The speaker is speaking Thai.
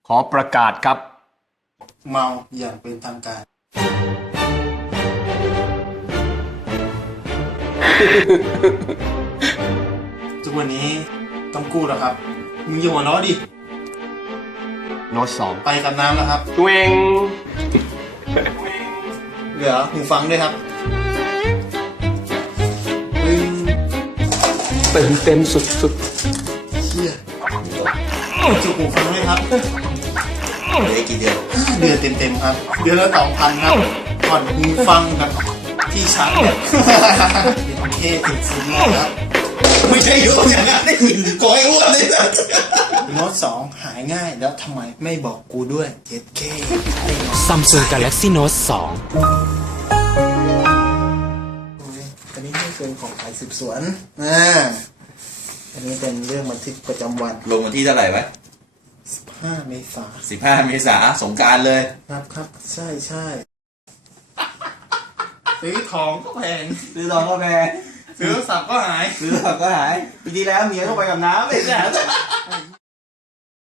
ขอประกาศครับเมาอย่างเป็นทางการ ทุกวันนี้ต้องกู้แล้วครับ มึงอย่าหัวเราะดิโน้ตสองไปกับน้ำแล้วครับตัวเองเหลือหูฟังด้วยครับเต็มสุดเชี่ยจุกหูฟังด้วยครับได้กี่เดือนเดือนเต็มๆครับ เดือนละ2,000ครับผ่อนหูฟังกับที่ชาร์จเนี่ยเท่ถึงสุดเลยครับไม่ใช่ยุ่งอย่างนั้นขอให้อ้วนเลยนะโน้ต2หายง่ายแล้วทำไมไม่บอกกูด้วยเจ็ดเค Samsung Galaxy Note 2 อันนี้ไม่เป็นของฝ่ายสืบสวนอันนี้เป็นเรื่องบันทึกประจำวันลงวันที่เท่าไหร่ไว้ 5 เมษายน 15 เมษายนสงกรานต์เลยครับใช่ซื้อทองก็แพงซื้อทองก็แพงซื้อโทรศัพท์ก็หายซื้อทองก็หายปีที่แล้วเมียก็ไปกับน้ำไปแสน